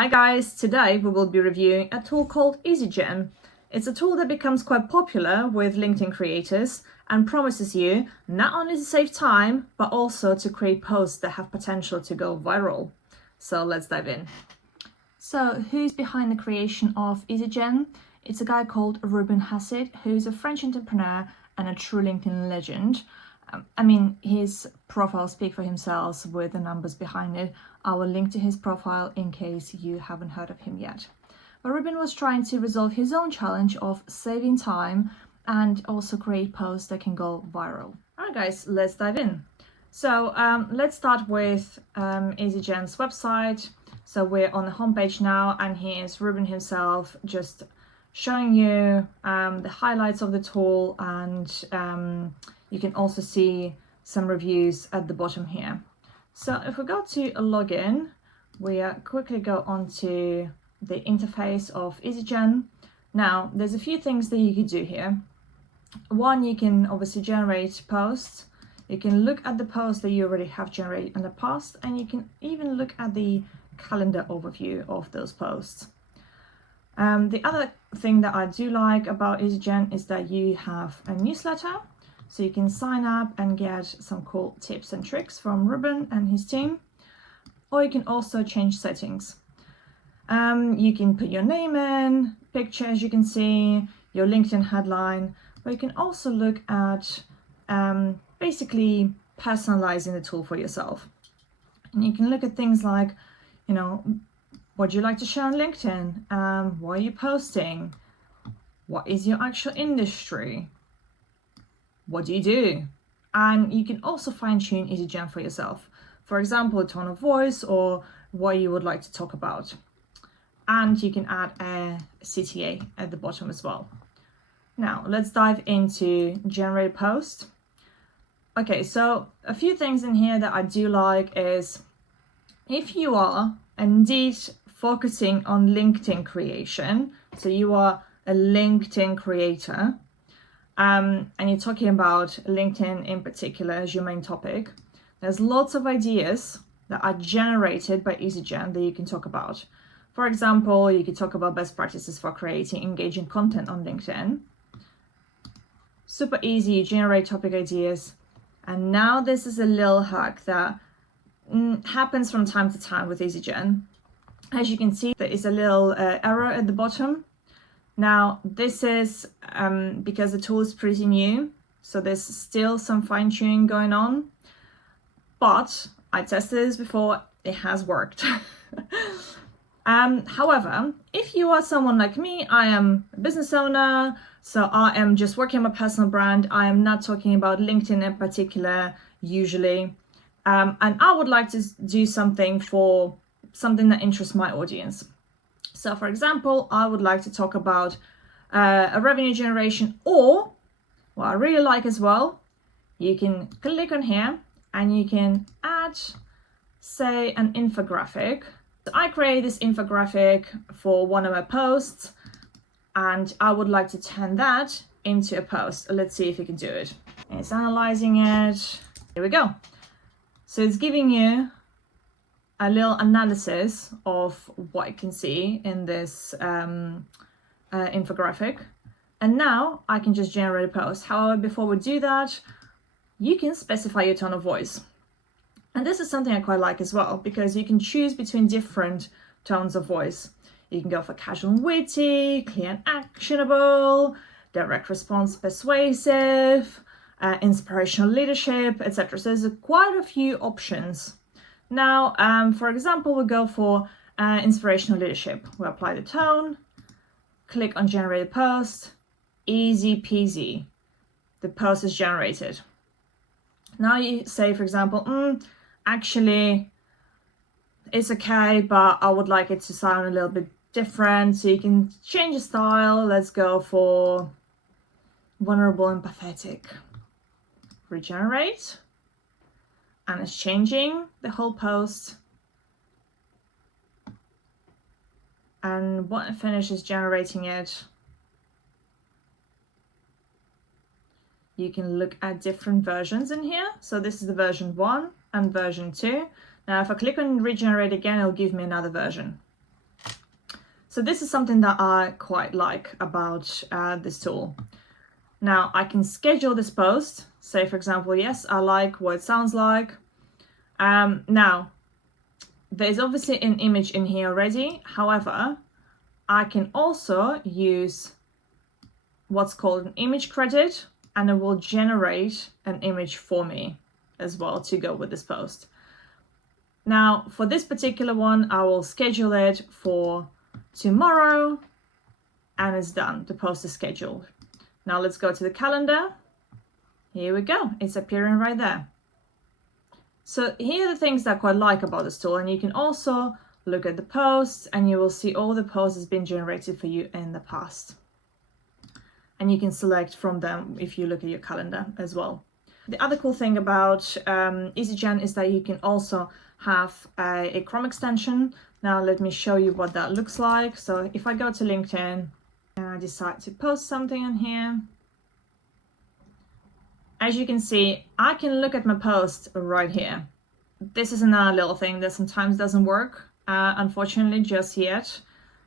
Hi guys, today we will be reviewing a tool called EasyGen. It's a tool that becomes quite popular with LinkedIn creators and promises you not only to save time, but also to create posts that have potential to go viral. So let's dive in. So who's behind the creation of EasyGen? It's a guy called Ruben Hassid, who's a French entrepreneur and a true LinkedIn legend. His profile speaks for himself with the numbers behind it. I will link to his profile in case you haven't heard of him yet. But Ruben was trying to resolve his own challenge of saving time and also create posts that can go viral. Alright guys, let's dive in. So let's start with EasyGen's website. So we're on the homepage now, and here's Ruben himself just showing you the highlights of the tool, and you can also see some reviews at the bottom here. So if we go to a login, we quickly go onto the interface of EasyGen. Now, there's a few things that you could do here. One, you can obviously generate posts. You can look at the posts that you already have generated in the past, and you can even look at the calendar overview of those posts. The other thing that I do like about EasyGen is that you have a newsletter. So you can sign up and get some cool tips and tricks from Ruben and his team. Or you can also change settings. You can put your name in, pictures you can see, your LinkedIn headline, but you can also look at basically personalizing the tool for yourself. And you can look at things like, what do you like to share on LinkedIn? What are you posting? What is your actual industry? What do you do? And you can also fine-tune EasyGen for yourself. For example, a tone of voice or what you would like to talk about. And you can add a CTA at the bottom as well. Now, let's dive into generate post. Okay, so a few things in here that I do like is if you are indeed focusing on LinkedIn creation, so you are a LinkedIn creator, and you're talking about LinkedIn in particular as your main topic, there's lots of ideas that are generated by EasyGen that you can talk about. For example, you could talk about best practices for creating engaging content on LinkedIn. Super easy, you generate topic ideas. And now this is a little hack that happens from time to time with EasyGen. As you can see, there is a little error at the bottom. Now, this is because the tool is pretty new, so there's still some fine-tuning going on, but I tested this before, it has worked. However, if you are someone like me, I am a business owner, so I am just working on my personal brand. I am not talking about LinkedIn in particular, usually, and I would like to do something that interests my audience. So for example, I would like to talk about a revenue generation, or what I really like as well, you can click on here and you can add, say, an infographic. So I create this infographic for one of my posts, and I would like to turn that into a post. Let's see if you can do it. It's analyzing it. Here we go. So it's giving you a little analysis of what you can see in this infographic. And now I can just generate a post. However, before we do that, you can specify your tone of voice. And this is something I quite like as well, because you can choose between different tones of voice. You can go for casual and witty, clear and actionable, direct response, persuasive, inspirational leadership, etc. So there's quite a few options. Now, for example, we'll go for inspirational leadership. We'll apply the tone, click on generate a post, easy peasy. The post is generated. Now you say, for example, actually, it's okay, but I would like it to sound a little bit different. So you can change the style. Let's go for vulnerable and pathetic. Regenerate. And it's changing the whole post. And when it finishes generating it, you can look at different versions in here. So this is the version 1 and version 2. Now, if I click on regenerate again, it'll give me another version. So this is something that I quite like about this tool. Now I can schedule this post. Say for example, yes, I like what it sounds like. Now there's obviously an image in here already. However, I can also use what's called an image credit, and it will generate an image for me as well to go with this post. Now for this particular one, I will schedule it for tomorrow, and it's done. The post is scheduled. Now let's go to the calendar. Here we go. It's appearing right there. So here are the things that I quite like about this tool, and you can also look at the posts and you will see all the posts that's been generated for you in the past. And you can select from them if you look at your calendar as well. The other cool thing about EasyGen is that you can also have a Chrome extension. Now let me show you what that looks like. So if I go to LinkedIn and I decide to post something on here, as you can see, I can look at my post right here. This is another little thing that sometimes doesn't work, unfortunately, just yet.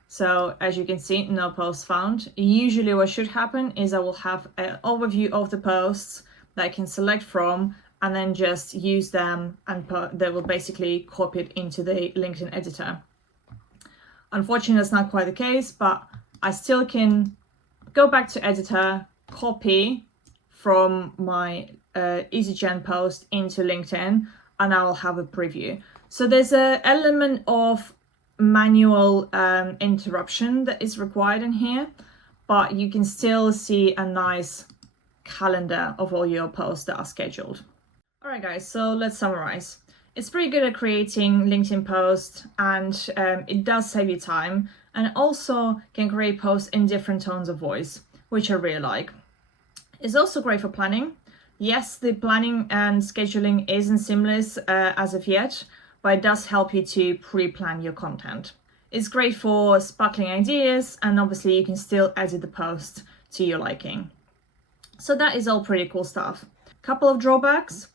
So as you can see, no post found. Usually what should happen is I will have an overview of the posts that I can select from and then just use them, and they will basically copy it into the LinkedIn editor. Unfortunately, that's not quite the case, but I still can go back to editor, copy from my EasyGen post into LinkedIn, and I will have a preview. So there's an element of manual interruption that is required in here, but you can still see a nice calendar of all your posts that are scheduled. All right, guys, so let's summarize. It's pretty good at creating LinkedIn posts, and it does save you time, and also can create posts in different tones of voice, which I really like. It's also great for planning. Yes, the planning and scheduling isn't seamless as of yet, but it does help you to pre-plan your content. It's great for sparkling ideas, and obviously you can still edit the post to your liking. So that is all pretty cool stuff. Couple of drawbacks.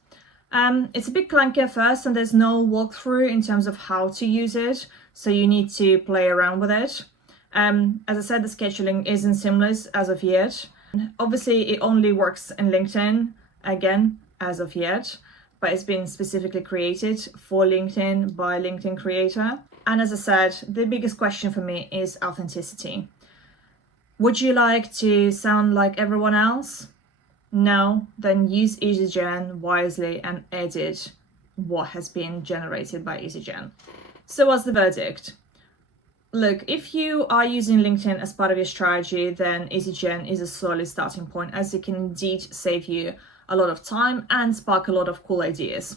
It's a bit clunky at first, and there's no walkthrough in terms of how to use it, so you need to play around with it. As I said, the scheduling isn't seamless as of yet. Obviously, it only works in LinkedIn, again, as of yet, but it's been specifically created for LinkedIn by LinkedIn creator. And as I said, the biggest question for me is authenticity. Would you like to sound like everyone else? No, then use EasyGen wisely and edit what has been generated by EasyGen. So what's the verdict? Look, if you are using LinkedIn as part of your strategy, then EasyGen is a solid starting point, as it can indeed save you a lot of time and spark a lot of cool ideas.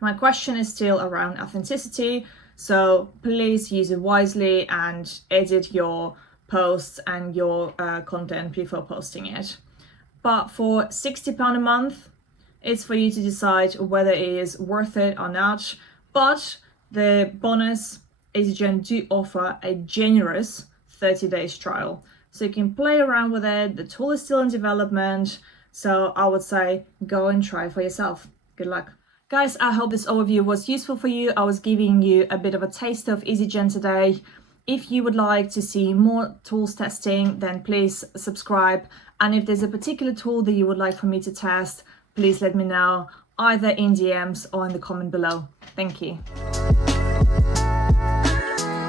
My question is still around authenticity, so please use it wisely and edit your posts and your content before posting it. But for £60 a month, it's for you to decide whether it is worth it or not. But the bonus, EasyGen do offer a generous 30 days trial. So you can play around with it. The tool is still in development. So I would say go and try for yourself. Good luck. Guys, I hope this overview was useful for you. I was giving you a bit of a taste of EasyGen today. If you would like to see more tools testing, then please subscribe. And if there's a particular tool that you would like for me to test, please let me know either in DMs or in the comment below. Thank you.